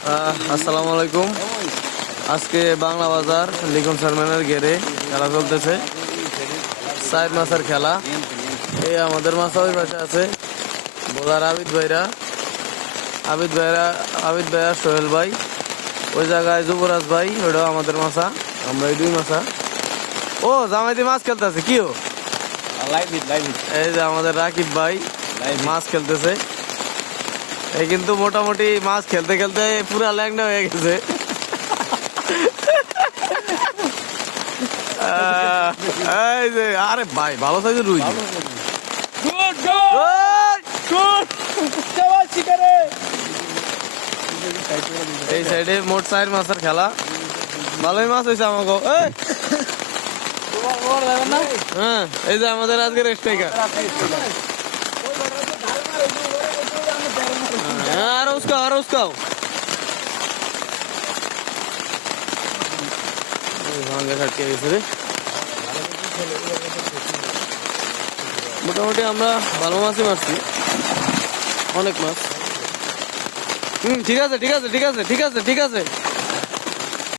আসসালামু আলাইকুম। আজকে বাংলা বাজার লিখন সারম্যানের ঘেরে খেলা চলতেছে, সাইড মাছের খেলা। এই আমাদের মাছা ওই পাশে আছে, বোলার আবিদ ভাইয়া সোহেল ভাই, ওই জায়গায় যুবরাজ ভাই, ওটাও আমাদের মাছা, আমরা এই দুই মাছা। ও জামাইতে মাছ খেলতেছে কি? এই যে আমাদের রাকিব ভাই মাছ খেলতেছে। এই কিন্তু মোটামুটি মাছ খেলতে খেলতে পুরা ল্যাংড়া হয়ে গেছে। এই যে আরে ভাই ভালো সাইজের রুই। এই সাইডে মোট 4 মাছের খেলা, ভালোই মাছ হয়েছে আমাকে। হ্যাঁ, এই যে আমাদের আজকের স্ট্রাইকার। আরো উস্কাও মোটামুটি আমরা ভালো মাছই মারছি, অনেক মাছ। ঠিক আছে।